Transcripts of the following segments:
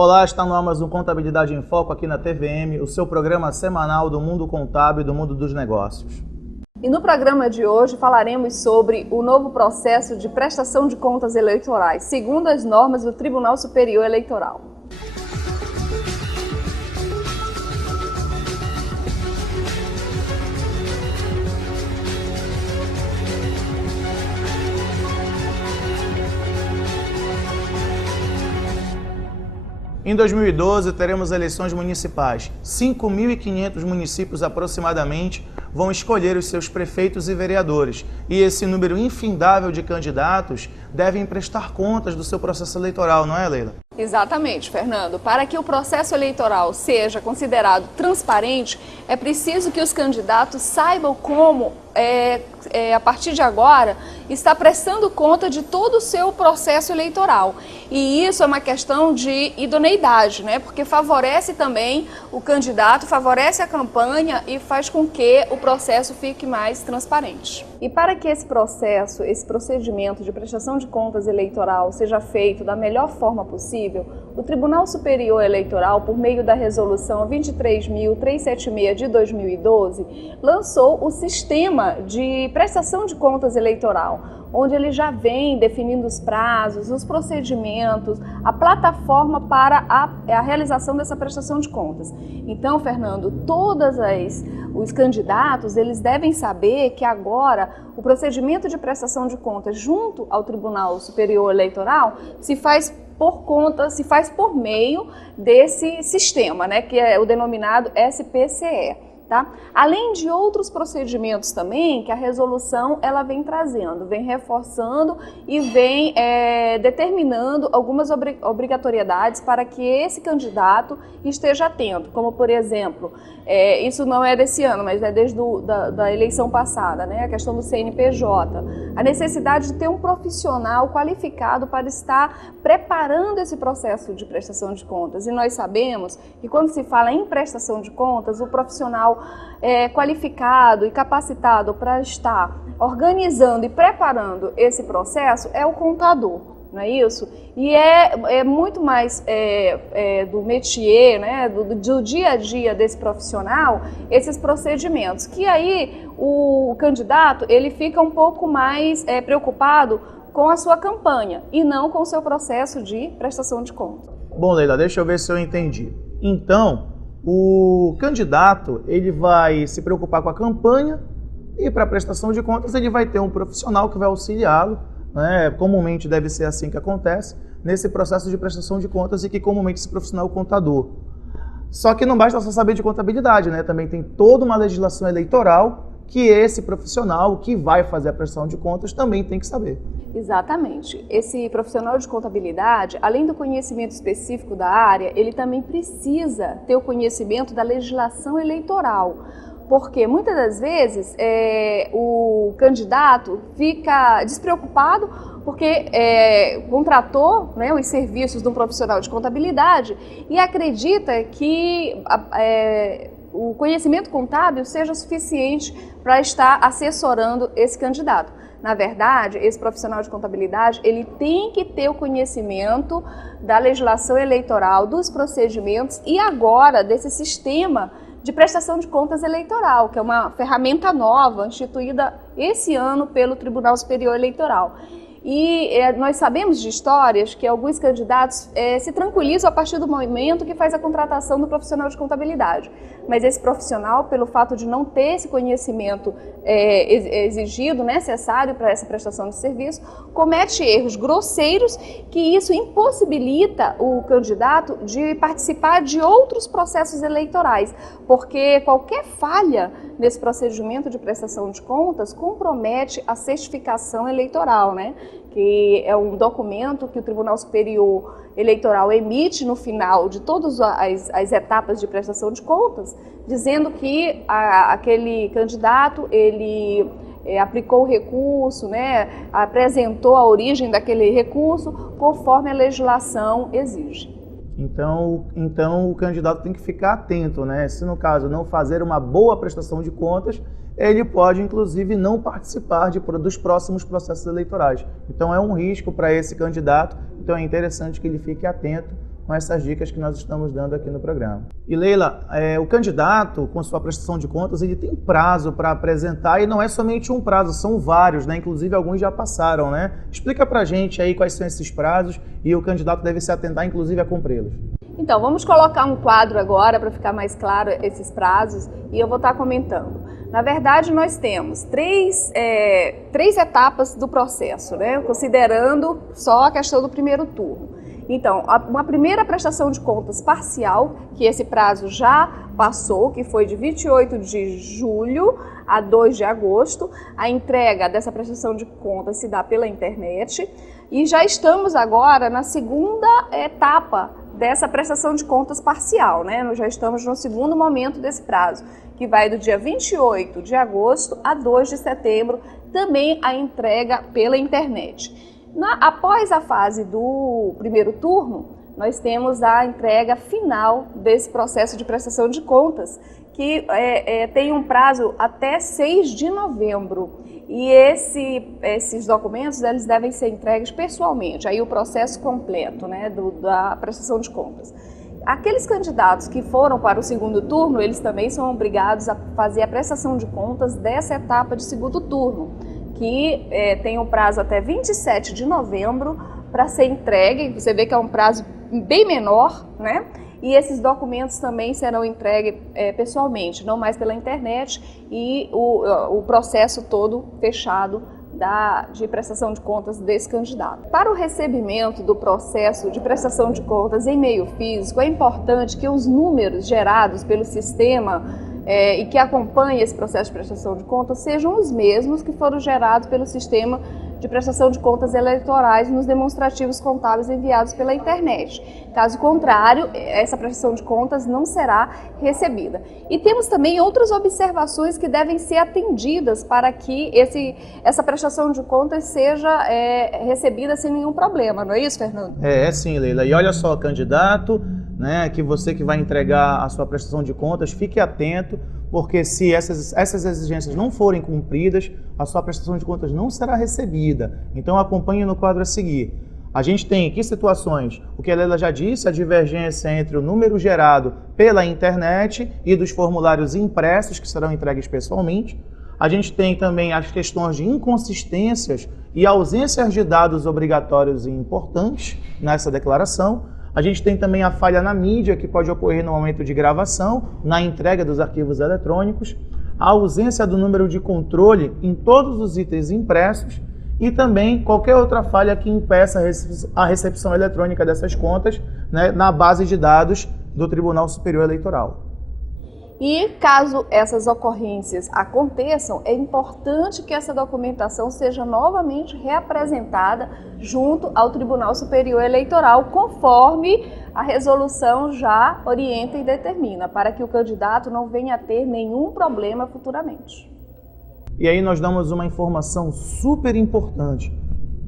Olá, está no ar mais um Contabilidade em Foco aqui na TVM, o seu programa semanal do mundo contábil e do mundo dos negócios. E no programa de hoje falaremos sobre o novo processo de prestação de contas eleitorais, segundo as normas do Tribunal Superior Eleitoral. Em 2012, teremos eleições municipais. 5.500 municípios aproximadamente vão escolher os seus prefeitos e vereadores. E esse número infindável de candidatos devem prestar contas do seu processo eleitoral, não é, Leila? Exatamente, Fernando. Para que o processo eleitoral seja considerado transparente, é preciso que os candidatos saibam como, a partir de agora, está prestando conta de todo o seu processo eleitoral. E isso é uma questão de idoneidade, né? Porque favorece também o candidato, favorece a campanha e faz com que o processo fique mais transparente. E para que esse processo, esse procedimento de prestação de contas eleitoral seja feito da melhor forma possível, o Tribunal Superior Eleitoral, por meio da Resolução 23.376 de 2012, lançou o sistema de prestação de contas eleitoral, onde ele já vem definindo os prazos, os procedimentos, a plataforma para a realização dessa prestação de contas. Então, Fernando, os candidatos, eles devem saber que agora o procedimento de prestação de contas junto ao Tribunal Superior Eleitoral se faz por meio desse sistema, né, que é o denominado SPCE. Tá? Além de outros procedimentos também que a resolução ela vem trazendo, vem reforçando e vem determinando algumas obrigatoriedades para que esse candidato esteja atento, como por exemplo, isso não é desse ano, mas é desde da eleição passada, né? A questão do CNPJ, a necessidade de ter um profissional qualificado para estar preparando esse processo de prestação de contas. E nós sabemos que quando se fala em prestação de contas, o profissional qualificado e capacitado para estar organizando e preparando esse processo é o contador, não é isso? E é muito mais do métier, né, do dia a dia desse profissional, esses procedimentos, que aí o candidato ele fica um pouco mais preocupado com a sua campanha e não com o seu processo de prestação de contas. Bom, Leila, deixa eu ver se eu entendi. Então, o candidato ele vai se preocupar com a campanha e para a prestação de contas ele vai ter um profissional que vai auxiliá-lo, né? Comumente deve ser assim que acontece nesse processo de prestação de contas e que comumente esse profissional é o contador. Só que não basta só saber de contabilidade, né? Também tem toda uma legislação eleitoral que esse profissional que vai fazer a prestação de contas também tem que saber. Exatamente. Esse profissional de contabilidade, além do conhecimento específico da área, ele também precisa ter o conhecimento da legislação eleitoral, porque muitas das vezes o candidato fica despreocupado porque contratou, né, os serviços de um profissional de contabilidade e acredita que o conhecimento contábil seja suficiente para estar assessorando esse candidato. Na verdade, esse profissional de contabilidade, ele tem que ter o conhecimento da legislação eleitoral, dos procedimentos e agora desse sistema de prestação de contas eleitoral, que é uma ferramenta nova, instituída esse ano pelo Tribunal Superior Eleitoral. E nós sabemos de histórias que alguns candidatos se tranquilizam a partir do momento que faz a contratação do profissional de contabilidade. Mas esse profissional, pelo fato de não ter esse conhecimento exigido, necessário para essa prestação de serviço, comete erros grosseiros que isso impossibilita o candidato de participar de outros processos eleitorais, porque qualquer falha nesse procedimento de prestação de contas compromete a certificação eleitoral, né? Que é um documento que o Tribunal Superior Eleitoral emite no final de todas as etapas de prestação de contas, dizendo que aquele candidato ele aplicou o recurso, né, apresentou a origem daquele recurso conforme a legislação exige. Então o candidato tem que ficar atento, né? Se no caso não fazer uma boa prestação de contas, ele pode inclusive não participar dos próximos processos eleitorais. Então é um risco para esse candidato, então é interessante que ele fique atento com essas dicas que nós estamos dando aqui no programa. E Leila, o candidato, com sua prestação de contas, ele tem prazo para apresentar, e não é somente um prazo, são vários, né? Inclusive alguns já passaram, né? Explica pra gente aí quais são esses prazos e o candidato deve se atentar, inclusive, a cumpri-los. Então, vamos colocar um quadro agora para ficar mais claro esses prazos e eu vou estar comentando. Na verdade, nós temos três etapas do processo, né? Considerando só a questão do primeiro turno. Então, uma primeira prestação de contas parcial, que esse prazo já passou, que foi de 28 de julho a 2 de agosto. A entrega dessa prestação de contas se dá pela internet. E já estamos agora na segunda etapa dessa prestação de contas parcial, né? Nós já estamos no segundo momento desse prazo, que vai do dia 28 de agosto a 2 de setembro, também a entrega pela internet. Após a fase do primeiro turno, nós temos a entrega final desse processo de prestação de contas, que tem um prazo até 6 de novembro. E esses documentos eles devem ser entregues pessoalmente, aí o processo completo, né, da prestação de contas. Aqueles candidatos que foram para o segundo turno, eles também são obrigados a fazer a prestação de contas dessa etapa de segundo turno, que tem um prazo até 27 de novembro para ser entregue. Você vê que é um prazo bem menor, né? E esses documentos também serão entregues pessoalmente, não mais pela internet, e o processo todo fechado de prestação de contas desse candidato. Para o recebimento do processo de prestação de contas em meio físico, é importante que os números gerados pelo sistema e que acompanha esse processo de prestação de contas sejam os mesmos que foram gerados pelo sistema de prestação de contas eleitorais nos demonstrativos contábeis enviados pela internet. Caso contrário, essa prestação de contas não será recebida. E temos também outras observações que devem ser atendidas para que essa prestação de contas seja recebida sem nenhum problema, não é isso, Fernando? É sim, Leila. E olha só, candidato, né, que você que vai entregar a sua prestação de contas, fique atento, porque se essas exigências não forem cumpridas, a sua prestação de contas não será recebida. Então acompanhe no quadro a seguir. A gente tem aqui situações, o que a Leila já disse, a divergência entre o número gerado pela internet e dos formulários impressos que serão entregues pessoalmente. A gente tem também as questões de inconsistências e ausências de dados obrigatórios e importantes nessa declaração. A gente tem também a falha na mídia, que pode ocorrer no momento de gravação, na entrega dos arquivos eletrônicos, a ausência do número de controle em todos os itens impressos e também qualquer outra falha que impeça a recepção eletrônica dessas contas, né, na base de dados do Tribunal Superior Eleitoral. E caso essas ocorrências aconteçam, é importante que essa documentação seja novamente reapresentada junto ao Tribunal Superior Eleitoral, conforme a resolução já orienta e determina, para que o candidato não venha a ter nenhum problema futuramente. E aí nós damos uma informação super importante.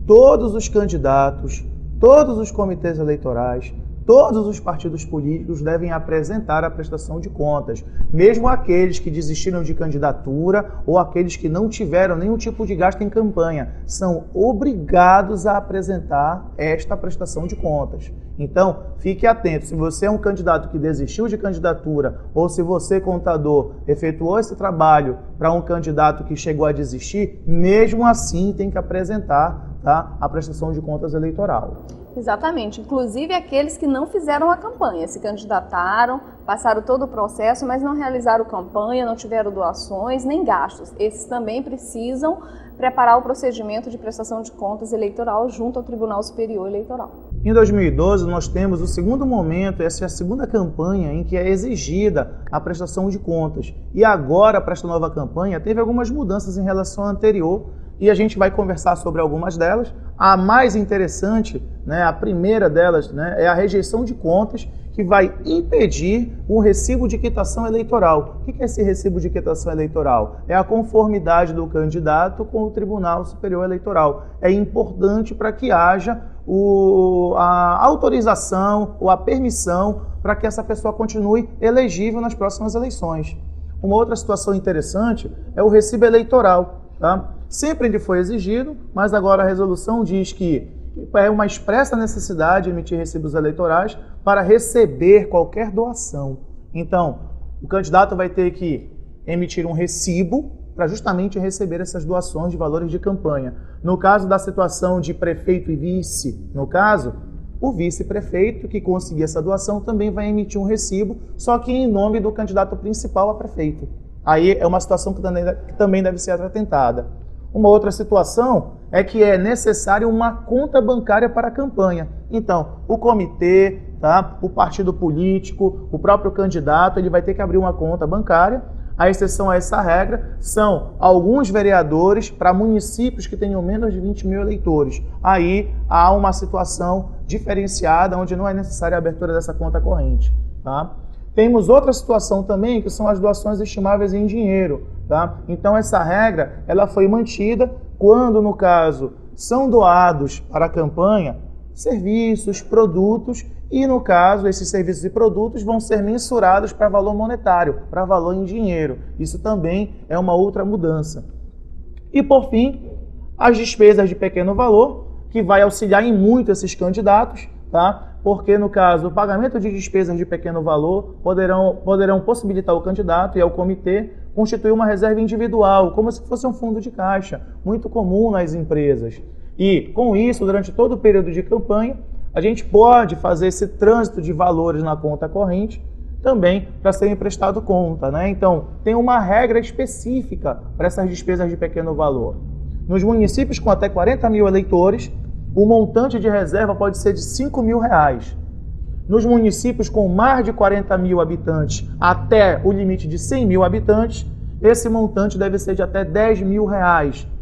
Todos os candidatos, todos os comitês eleitorais, todos os partidos políticos devem apresentar a prestação de contas, mesmo aqueles que desistiram de candidatura ou aqueles que não tiveram nenhum tipo de gasto em campanha, são obrigados a apresentar esta prestação de contas. Então, fique atento, se você é um candidato que desistiu de candidatura ou se você, contador, efetuou esse trabalho para um candidato que chegou a desistir, mesmo assim tem que apresentar, tá, a prestação de contas eleitoral. Exatamente, inclusive aqueles que não fizeram a campanha, se candidataram, passaram todo o processo, mas não realizaram campanha, não tiveram doações nem gastos. Esses também precisam preparar o procedimento de prestação de contas eleitoral junto ao Tribunal Superior Eleitoral. Em 2012, nós temos o segundo momento, essa é a segunda campanha em que é exigida a prestação de contas. E agora, para esta nova campanha, teve algumas mudanças em relação à anterior, e a gente vai conversar sobre algumas delas. A mais interessante, né, a primeira delas, né, é a rejeição de contas, que vai impedir o recibo de quitação eleitoral. O que é esse recibo de quitação eleitoral? É a conformidade do candidato com o Tribunal Superior Eleitoral. É importante para que haja a autorização ou a permissão para que essa pessoa continue elegível nas próximas eleições. Uma outra situação interessante é o recibo eleitoral. Tá? Sempre ele foi exigido, mas agora a resolução diz que é uma expressa necessidade de emitir recibos eleitorais para receber qualquer doação. Então, o candidato vai ter que emitir um recibo para justamente receber essas doações de valores de campanha. No caso da situação de prefeito e vice, no caso, o vice-prefeito que conseguir essa doação também vai emitir um recibo, só que em nome do candidato principal a prefeito. Aí é uma situação que também deve ser atentada. Uma outra situação é que é necessário uma conta bancária para a campanha. Então, o comitê, tá, o partido político, o próprio candidato, ele vai ter que abrir uma conta bancária. A exceção a essa regra são alguns vereadores para municípios que tenham menos de 20 mil eleitores. Aí há uma situação diferenciada onde não é necessária a abertura dessa conta corrente. Tá? Temos outra situação também, que são as doações estimáveis em dinheiro. Tá? Então essa regra ela foi mantida quando, no caso, são doados para a campanha serviços, produtos e, no caso, esses serviços e produtos vão ser mensurados para valor monetário, para valor em dinheiro. Isso também é uma outra mudança. E, por fim, as despesas de pequeno valor, que vai auxiliar em muito esses candidatos, tá? Porque, no caso, o pagamento de despesas de pequeno valor poderão possibilitar ao candidato e ao comitê constituir uma reserva individual, como se fosse um fundo de caixa, muito comum nas empresas. E, com isso, durante todo o período de campanha, a gente pode fazer esse trânsito de valores na conta corrente também para ser emprestado conta, né? Então, tem uma regra específica para essas despesas de pequeno valor. Nos municípios com até 40 mil eleitores, o montante de reserva pode ser de R$5 mil. Nos municípios com mais de 40 mil habitantes até o limite de 100 mil habitantes, esse montante deve ser de até R$10 mil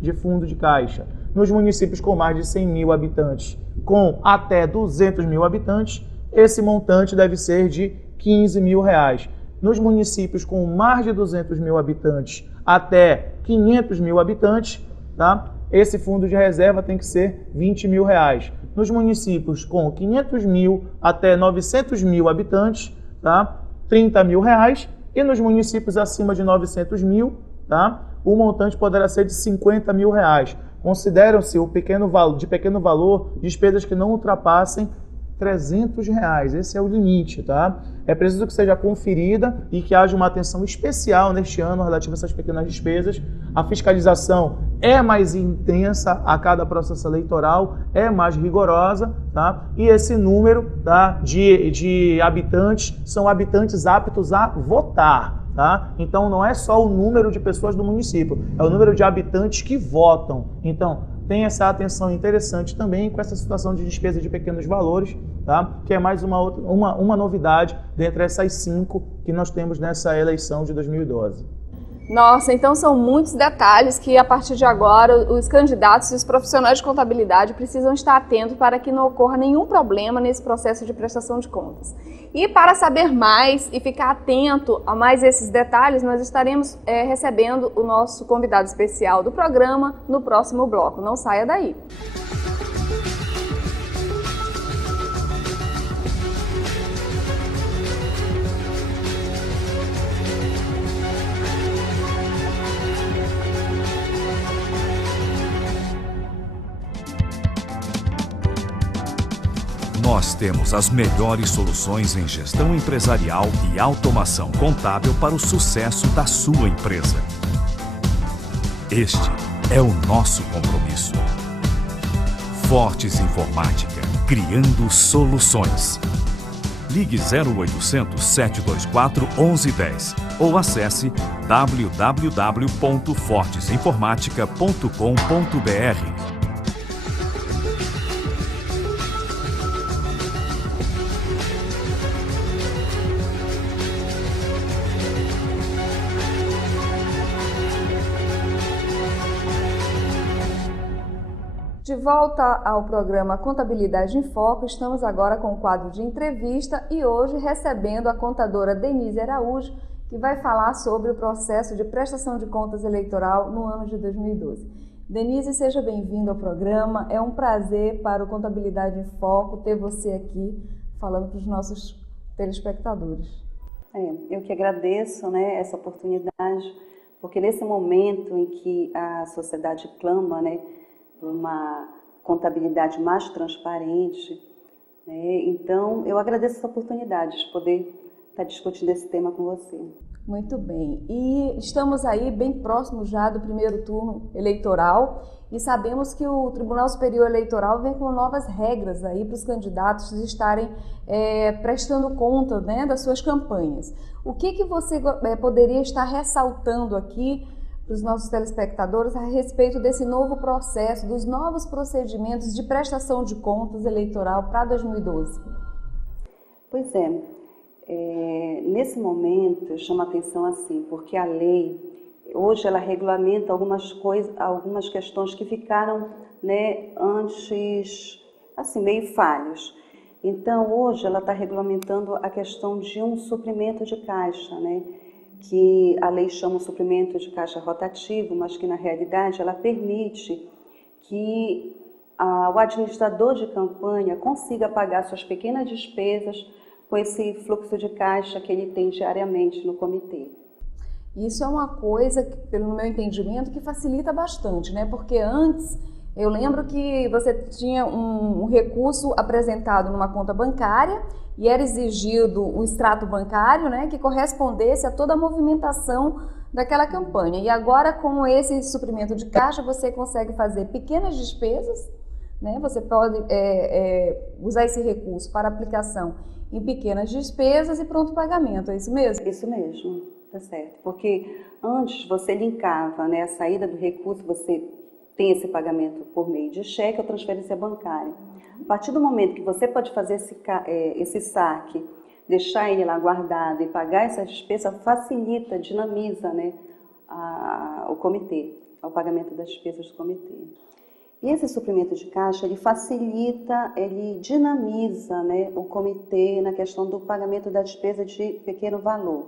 de fundo de caixa. Nos municípios com mais de 100 mil habitantes, com até 200 mil habitantes, esse montante deve ser de R$15 mil. Nos municípios com mais de 200 mil habitantes até 500 mil habitantes, tá? Esse fundo de reserva tem que ser R$20 mil. Nos municípios com 500 mil até 900 mil habitantes, tá? R$30 mil. E nos municípios acima de 900 mil, tá? O montante poderá ser de R$50 mil. Consideram-se de pequeno valor despesas que não ultrapassem R$300. Esse é o limite, tá? É preciso que seja conferida e que haja uma atenção especial neste ano relativa a essas pequenas despesas. A fiscalização é mais intensa a cada processo eleitoral, é mais rigorosa, tá? E esse número, tá, de habitantes são habitantes aptos a votar. Tá? Então não é só o número de pessoas do município, é o número de habitantes que votam. Então tem essa atenção interessante também com essa situação de despesa de pequenos valores, tá? Que é mais uma novidade dentre essas 5 que nós temos nessa eleição de 2012. Nossa, então são muitos detalhes que a partir de agora os candidatos e os profissionais de contabilidade precisam estar atentos para que não ocorra nenhum problema nesse processo de prestação de contas. E para saber mais e ficar atento a mais esses detalhes, nós estaremos recebendo o nosso convidado especial do programa no próximo bloco. Não saia daí! Nós temos as melhores soluções em gestão empresarial e automação contábil para o sucesso da sua empresa. Este é o nosso compromisso. Fortes Informática, criando soluções. Ligue 0800 724 1110 ou acesse www.fortesinformatica.com.br. De volta ao programa Contabilidade em Foco, estamos agora com o quadro de entrevista e hoje recebendo a contadora Denise Araújo, que vai falar sobre o processo de prestação de contas eleitoral no ano de 2012. Denise, seja bem-vinda ao programa. É um prazer para o Contabilidade em Foco ter você aqui falando para os nossos telespectadores. Eu que agradeço, né, essa oportunidade, porque nesse momento em que a sociedade clama, né, uma contabilidade mais transparente, né? Então, eu agradeço essa oportunidade de poder estar discutindo esse tema com você. Muito bem. E estamos aí bem próximos já do primeiro turno eleitoral e sabemos que o Tribunal Superior Eleitoral vem com novas regras aí para os candidatos estarem prestando conta, né, das suas campanhas. O que você poderia estar ressaltando aqui para os nossos telespectadores a respeito desse novo processo, dos novos procedimentos de prestação de contas eleitoral para 2012? Pois nesse momento eu chamo a atenção assim, porque a lei, hoje ela regulamenta algumas questões que ficaram, né, antes, assim, meio falhos. Então, hoje ela está regulamentando a questão de um suprimento de caixa, né, que a lei chama o suprimento de caixa rotativo, mas que na realidade ela permite que o administrador de campanha consiga pagar suas pequenas despesas com esse fluxo de caixa que ele tem diariamente no comitê. Isso é uma coisa, pelo meu entendimento, que facilita bastante, né? Porque antes, eu lembro que você tinha um recurso apresentado numa conta bancária e era exigido um extrato bancário, né, que correspondesse a toda a movimentação daquela campanha. E agora, com esse suprimento de caixa, você consegue fazer pequenas despesas, né? Você pode usar esse recurso para aplicação em pequenas despesas e pronto pagamento, é isso mesmo? Isso mesmo, tá certo. Porque antes você linkava, né, a saída do recurso, você tem esse pagamento por meio de cheque ou transferência bancária. A partir do momento que você pode fazer esse saque, deixar ele lá guardado e pagar essa despesa, facilita, dinamiza, né, o comitê, o pagamento das despesas do comitê. E esse suprimento de caixa, ele facilita, ele dinamiza, né, o comitê na questão do pagamento da despesa de pequeno valor.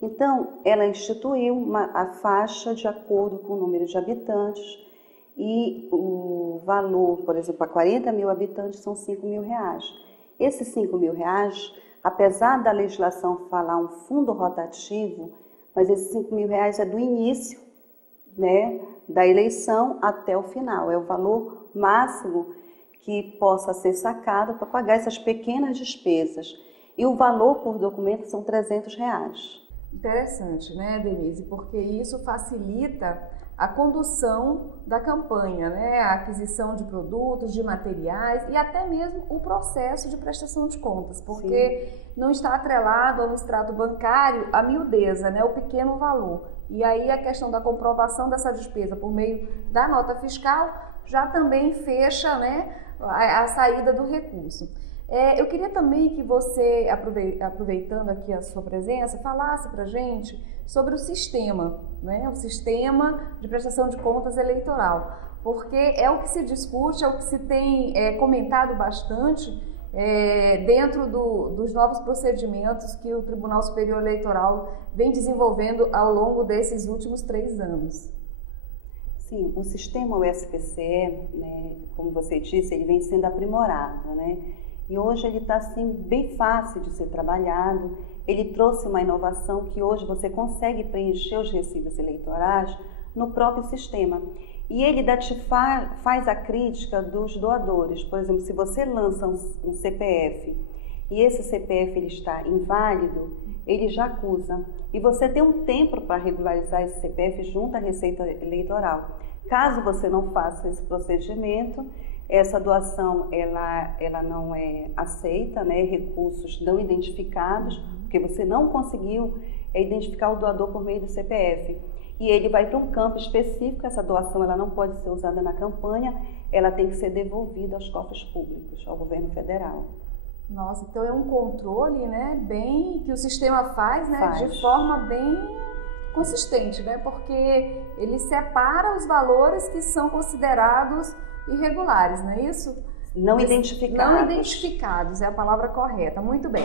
Então, ela instituiu a faixa de acordo com o número de habitantes e o valor, por exemplo, para 40 mil habitantes são R$5.000. Esses R$5.000, apesar da legislação falar um fundo rotativo, mas esses R$5.000 é do início, né, da eleição até o final, é o valor máximo que possa ser sacado para pagar essas pequenas despesas. E o valor por documento são R$300. Interessante, né, Denise? Porque isso facilita a condução da campanha, né? A aquisição de produtos, de materiais e até mesmo o processo de prestação de contas, porque sim, não está atrelado ao extrato bancário a miudeza, né? O pequeno valor. E aí a questão da comprovação dessa despesa por meio da nota fiscal já também fecha, né, a saída do recurso. Eu queria também que você, aproveitando aqui a sua presença, falasse para a gente sobre o sistema, né? O sistema de prestação de contas eleitoral, porque é o que se discute, é o que se tem comentado bastante dentro dos novos procedimentos que o Tribunal Superior Eleitoral vem desenvolvendo ao longo desses últimos 3 anos. Sim, o sistema USPCE, né, como você disse, ele vem sendo aprimorado, né? E hoje ele está assim, bem fácil de ser trabalhado. Ele trouxe uma inovação que hoje você consegue preencher os recibos eleitorais no próprio sistema. E ele faz a crítica dos doadores. Por exemplo, se você lança um CPF e esse CPF ele está inválido, ele já acusa. E você tem um tempo para regularizar esse CPF junto à Receita Eleitoral. Caso você não faça esse procedimento, essa doação ela não é aceita, né? Recursos não identificados, porque você não conseguiu identificar o doador por meio do CPF. E ele vai para um campo específico, essa doação ela não pode ser usada na campanha, ela tem que ser devolvida aos cofres públicos, ao governo federal. Nossa, então é um controle, né, bem que o sistema faz, né, de forma bem consistente, né, porque ele separa os valores que são considerados irregulares, não é isso? Não identificados. Não identificados, é a palavra correta, muito bem.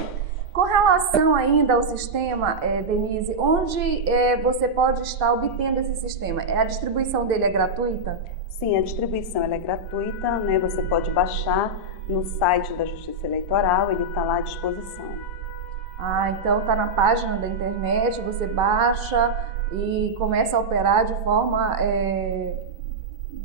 Com relação ainda ao sistema, Denise, onde você pode estar obtendo esse sistema? A distribuição dele é gratuita? Sim, a distribuição ela é gratuita, né? Você pode baixar no site da Justiça Eleitoral, ele está lá à disposição. Ah, então está na página da internet, você baixa e começa a operar de forma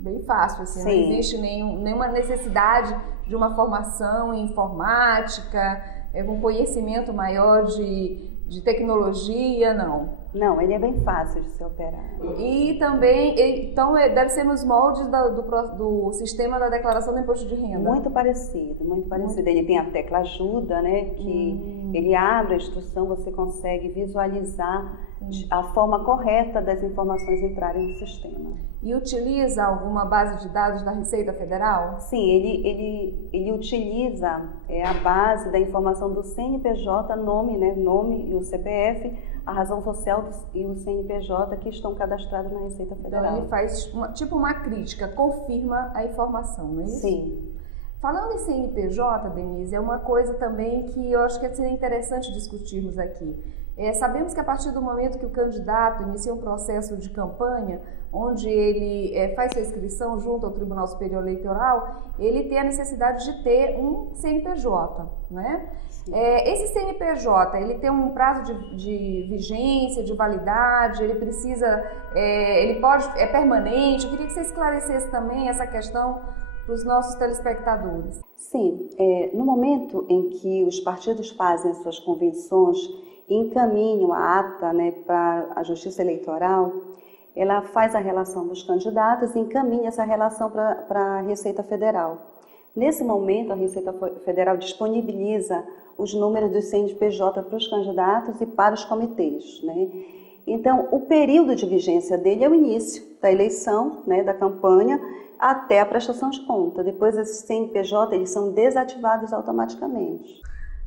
bem fácil, assim, não existe nenhuma necessidade de uma formação em informática, com conhecimento maior de tecnologia, não. Não, ele é bem fácil de ser operado. E também, então, deve ser nos moldes do sistema da declaração do imposto de renda. Muito parecido, muito parecido. Ele tem a tecla ajuda, né, que ele abre a instrução, você consegue visualizar a forma correta das informações entrarem no sistema. E utiliza alguma base de dados da Receita Federal? Sim, ele utiliza a base da informação do CNPJ, nome, né, nome e o CPF, a razão social e o CNPJ que estão cadastrados na Receita Federal. Então ele faz tipo uma crítica, confirma a informação, não é isso? Sim. Falando em CNPJ, Denise, é uma coisa também que eu acho que seria interessante discutirmos aqui. Sabemos que a partir do momento que o candidato inicia um processo de campanha, onde ele faz sua inscrição junto ao Tribunal Superior Eleitoral, ele tem a necessidade de ter um CNPJ, né? Esse CNPJ, ele tem um prazo de vigência, de validade, ele precisa, é permanente? Eu queria que você esclarecesse também essa questão para os nossos telespectadores. Sim, no momento em que os partidos fazem as suas convenções e encaminham a ata, né, para a Justiça Eleitoral, ela faz a relação dos candidatos e encaminha essa relação para a Receita Federal. Nesse momento, a Receita Federal disponibiliza os números do CNPJ para os candidatos e para os comitês, né? Então, o período de vigência dele é o início da eleição, né, da campanha, até a prestação de conta. Depois, esses CNPJ eles são desativados automaticamente.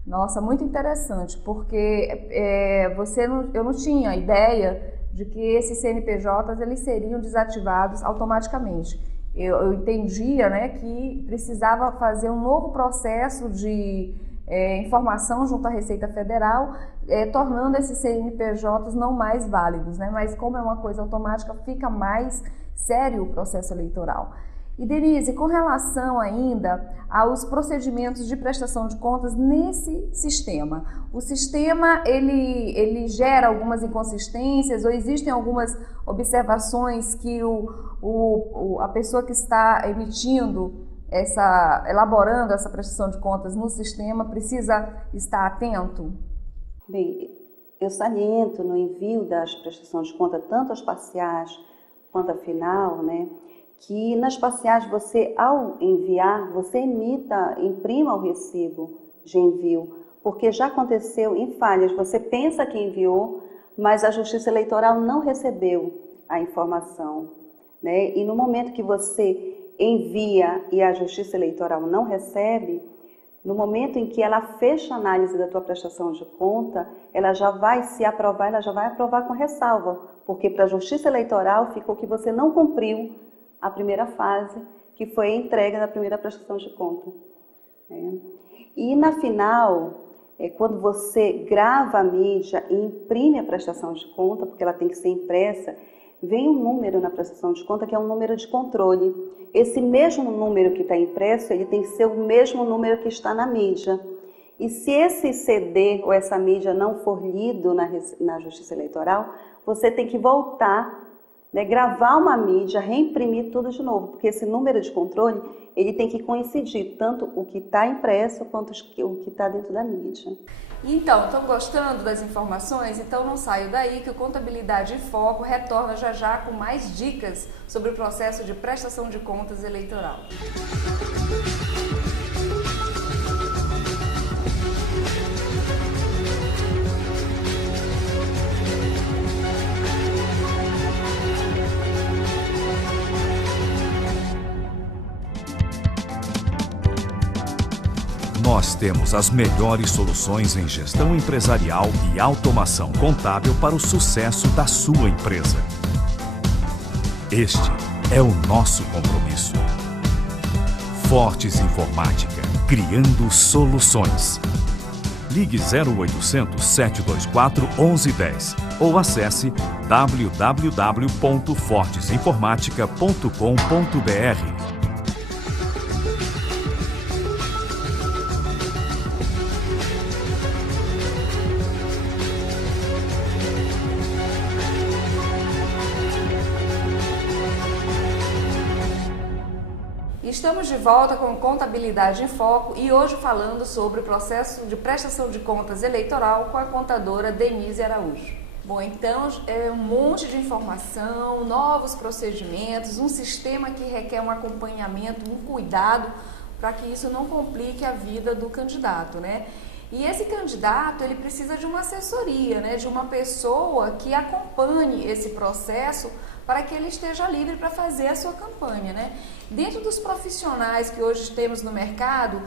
Nossa, muito interessante, porque eu não tinha ideia de que esses CNPJs eles seriam desativados automaticamente. Eu entendia, né, que precisava fazer um novo processo de informação junto à Receita Federal, tornando esses CNPJs não mais válidos, né? Mas como é uma coisa automática, fica mais sério o processo eleitoral. E Denise, com relação ainda aos procedimentos de prestação de contas nesse sistema, o sistema ele gera algumas inconsistências ou existem algumas observações que a pessoa que está elaborando essa prestação de contas no sistema precisa estar atento? Bem, eu saliento no envio das prestações de conta, tanto as parciais quanto a final, né, que nas parciais você, ao enviar, você imprima o recibo de envio, porque já aconteceu em falhas, você pensa que enviou, mas a Justiça Eleitoral não recebeu a informação, né? E no momento que você envia e a Justiça Eleitoral não recebe, no momento em que ela fecha a análise da tua prestação de conta, ela já vai se aprovar, ela já vai aprovar com ressalva, porque para a Justiça Eleitoral ficou que você não cumpriu a primeira fase, que foi a entrega da primeira prestação de conta. E na final, quando você grava a mídia e imprime a prestação de conta, porque ela tem que ser impressa, vem um número na prestação de conta que é um número de controle. Esse mesmo número que está impresso, ele tem que ser o mesmo número que está na mídia. E se esse CD ou essa mídia não for lido na Justiça Eleitoral, você tem que voltar, né, gravar uma mídia, reimprimir tudo de novo, porque esse número de controle ele tem que coincidir, tanto o que está impresso quanto o que está dentro da mídia. Então, estão gostando das informações? Então não saiam daí que o Contabilidade em Foco retorna já com mais dicas sobre o processo de prestação de contas eleitoral. Nós temos as melhores soluções em gestão empresarial e automação contábil para o sucesso da sua empresa. Este é o nosso compromisso. Fortes Informática, criando soluções. Ligue 0800 724 1110 ou acesse www.fortesinformatica.com.br. Estamos de volta com Contabilidade em Foco e hoje falando sobre o processo de prestação de contas eleitoral com a contadora Denise Araújo. Bom, então é um monte de informação, novos procedimentos, um sistema que requer um acompanhamento, um cuidado para que isso não complique a vida do candidato, né? E esse candidato, ele precisa de uma assessoria, né? De uma pessoa que acompanhe esse processo para que ele esteja livre para fazer a sua campanha, né? Dentro dos profissionais que hoje temos no mercado,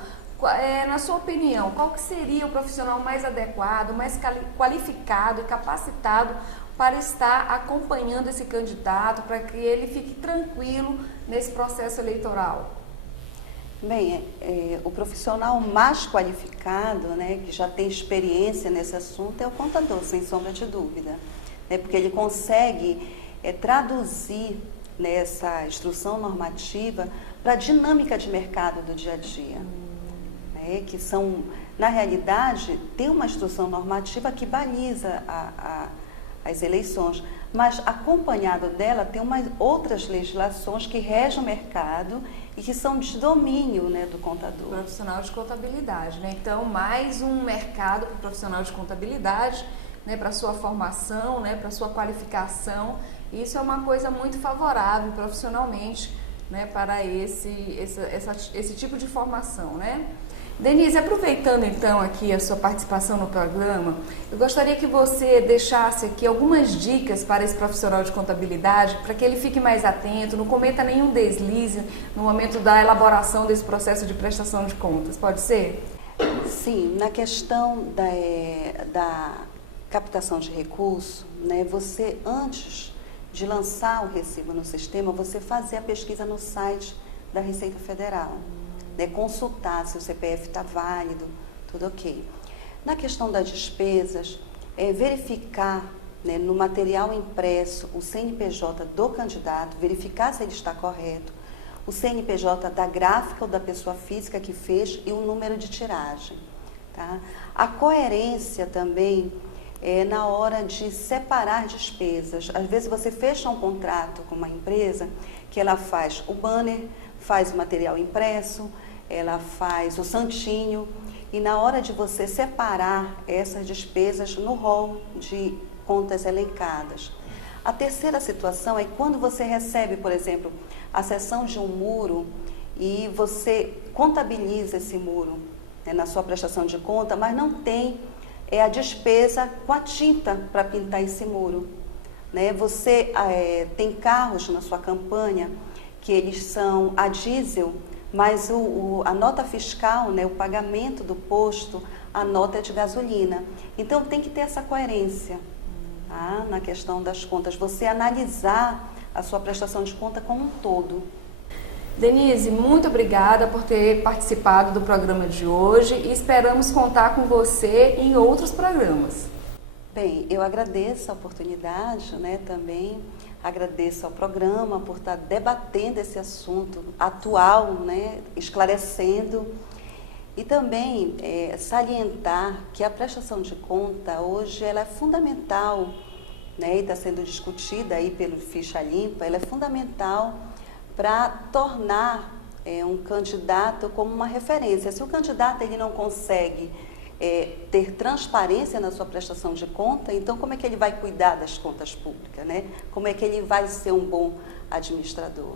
na sua opinião, qual que seria o profissional mais adequado, mais qualificado e capacitado para estar acompanhando esse candidato, para que ele fique tranquilo nesse processo eleitoral? Bem, o profissional mais qualificado, né, que já tem experiência nesse assunto, é o contador, sem sombra de dúvida, né, porque ele consegue traduzir nessa instrução normativa para a dinâmica de mercado do dia a dia. Que são, na realidade, tem uma instrução normativa que baliza as eleições, mas acompanhado dela tem outras legislações que regem o mercado e que são de domínio, né, do contador. Profissional de contabilidade, né? Então, mais um mercado para o profissional de contabilidade, né, para a sua formação, né, para a sua qualificação. Isso é uma coisa muito favorável profissionalmente, né, para esse tipo de formação, né? Denise, aproveitando então aqui a sua participação no programa, eu gostaria que você deixasse aqui algumas dicas para esse profissional de contabilidade, para que ele fique mais atento, não cometa nenhum deslize no momento da elaboração desse processo de prestação de contas. Pode ser? Sim, na questão da captação de recurso, né, você, antes de lançar o recibo no sistema, você fazer a pesquisa no site da Receita Federal. Né, consultar se o CPF está válido, tudo ok. Na questão das despesas, verificar, né, no material impresso o CNPJ do candidato, verificar se ele está correto, o CNPJ da gráfica ou da pessoa física que fez e o número de tiragem. Tá? A coerência também na hora de separar despesas. Às vezes você fecha um contrato com uma empresa que ela faz o banner, faz o material impresso, ela faz o santinho e na hora de você separar essas despesas no rol de contas elencadas. A terceira situação é quando você recebe, por exemplo, a cessão de um muro e você contabiliza esse muro, né, na sua prestação de conta, mas não tem a despesa com a tinta para pintar esse muro. Né? Você tem carros na sua campanha que eles são a diesel, mas a nota fiscal, né, o pagamento do posto, a nota é de gasolina. Então tem que ter essa coerência, tá? Na questão das contas, você analisar a sua prestação de conta como um todo. Denise, muito obrigada por ter participado do programa de hoje e esperamos contar com você em outros programas. Bem, eu agradeço a oportunidade, né, também. Agradeço ao programa por estar debatendo esse assunto atual, né, esclarecendo e também salientar que a prestação de conta hoje ela é fundamental, né, e está sendo discutida aí pelo Ficha Limpa, ela é fundamental para tornar um candidato como uma referência. Se o candidato ele não consegue ter transparência na sua prestação de conta, então como é que ele vai cuidar das contas públicas, né? Como é que ele vai ser um bom administrador?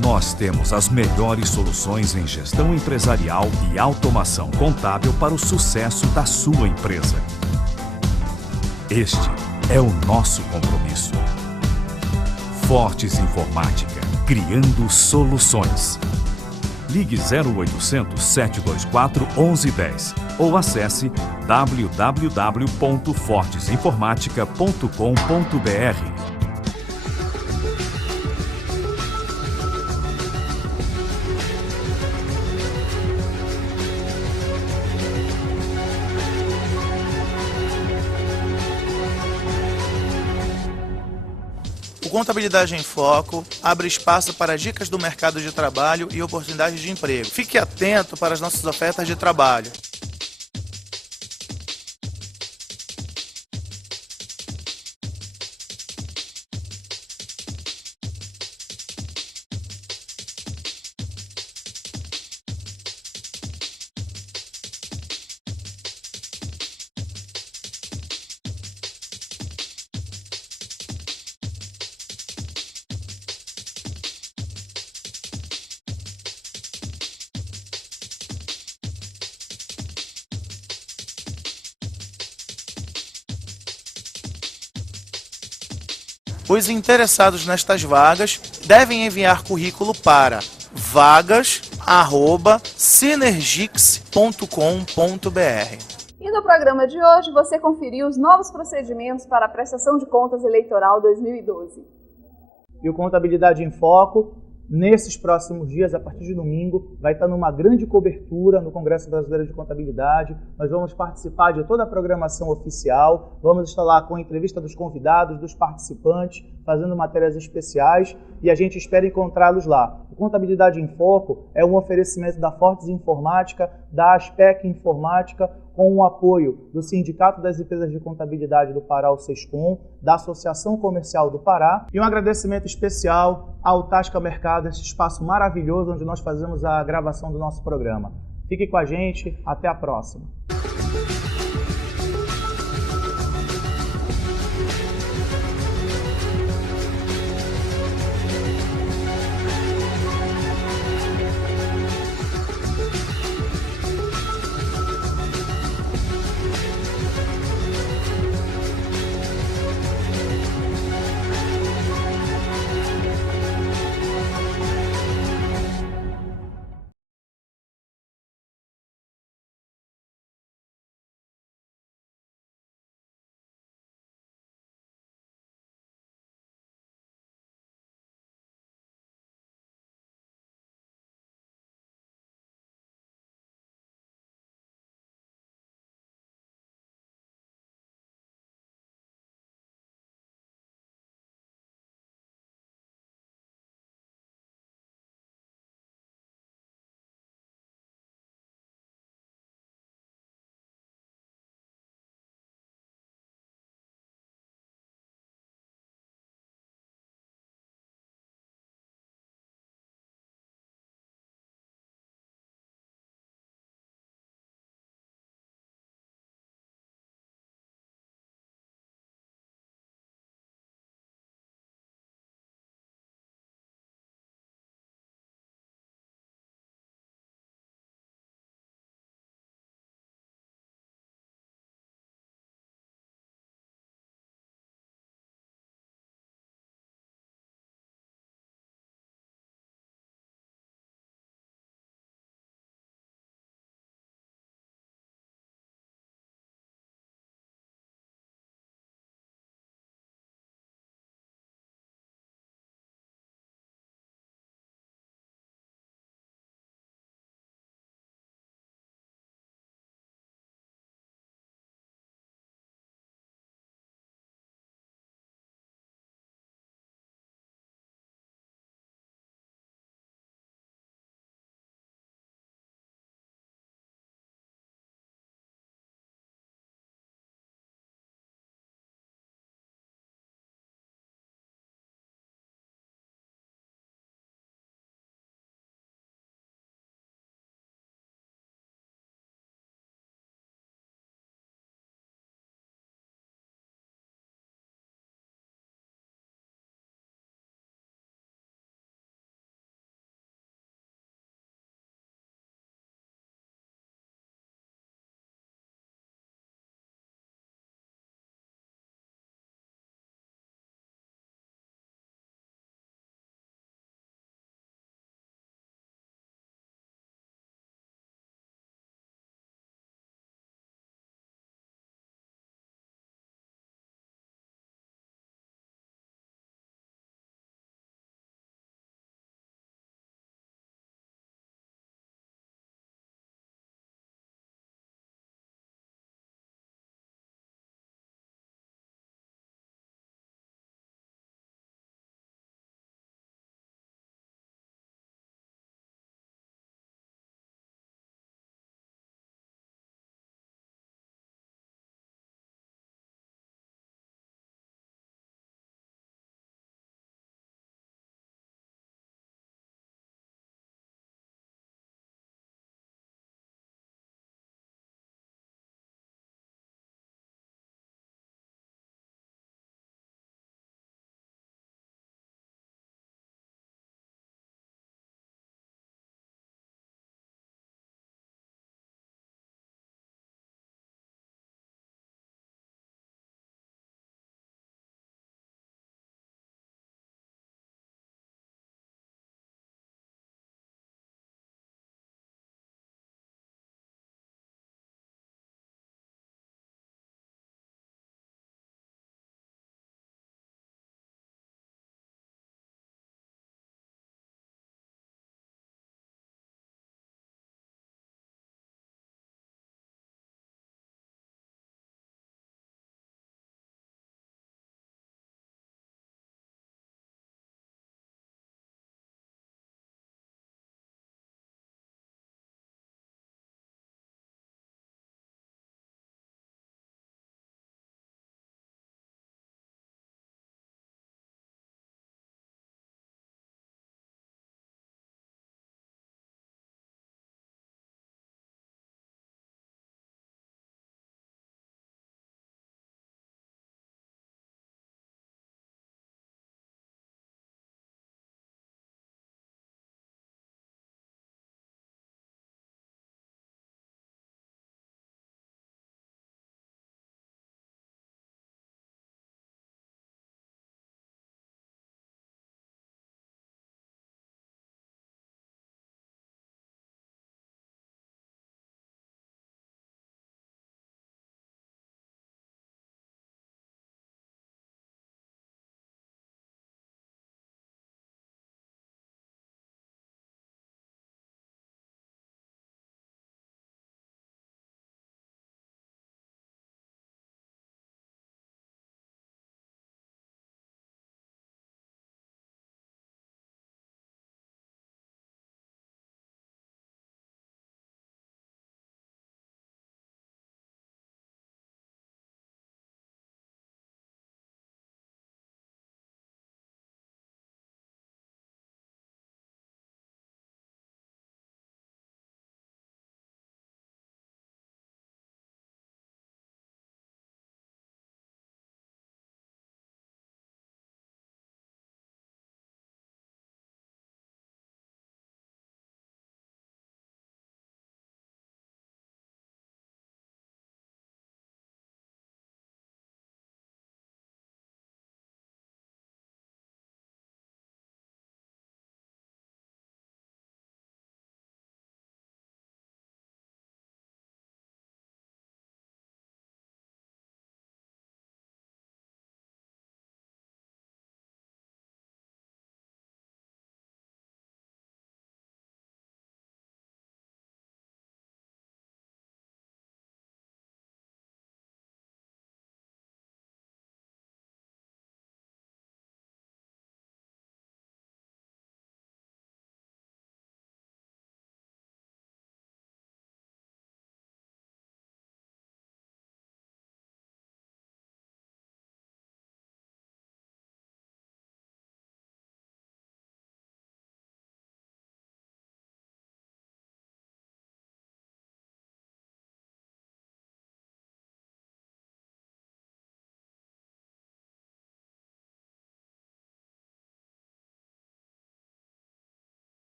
Nós temos as melhores soluções em gestão empresarial e automação contábil para o sucesso da sua empresa. Este é o nosso compromisso. Fortes Informática, criando soluções. Ligue 0800 724 1110 ou acesse www.fortesinformatica.com.br. O Contabilidade em Foco abre espaço para dicas do mercado de trabalho e oportunidades de emprego. Fique atento para as nossas ofertas de trabalho. Os interessados nestas vagas devem enviar currículo para vagas@synergix.com.br. E no programa de hoje você conferiu os novos procedimentos para a prestação de contas eleitoral 2012. E o Contabilidade em Foco, nesses próximos dias, a partir de domingo, vai estar numa grande cobertura no Congresso Brasileiro de Contabilidade. Nós vamos participar de toda a programação oficial, vamos estar lá com a entrevista dos convidados, dos participantes, fazendo matérias especiais e a gente espera encontrá-los lá. O Contabilidade em Foco é um oferecimento da Fortes Informática, da Aspec Informática, com o apoio do Sindicato das Empresas de Contabilidade do Pará, o SESCOM, da Associação Comercial do Pará, e um agradecimento especial ao Tasca Mercado, esse espaço maravilhoso onde nós fazemos a gravação do nosso programa. Fique com a gente, até a próxima.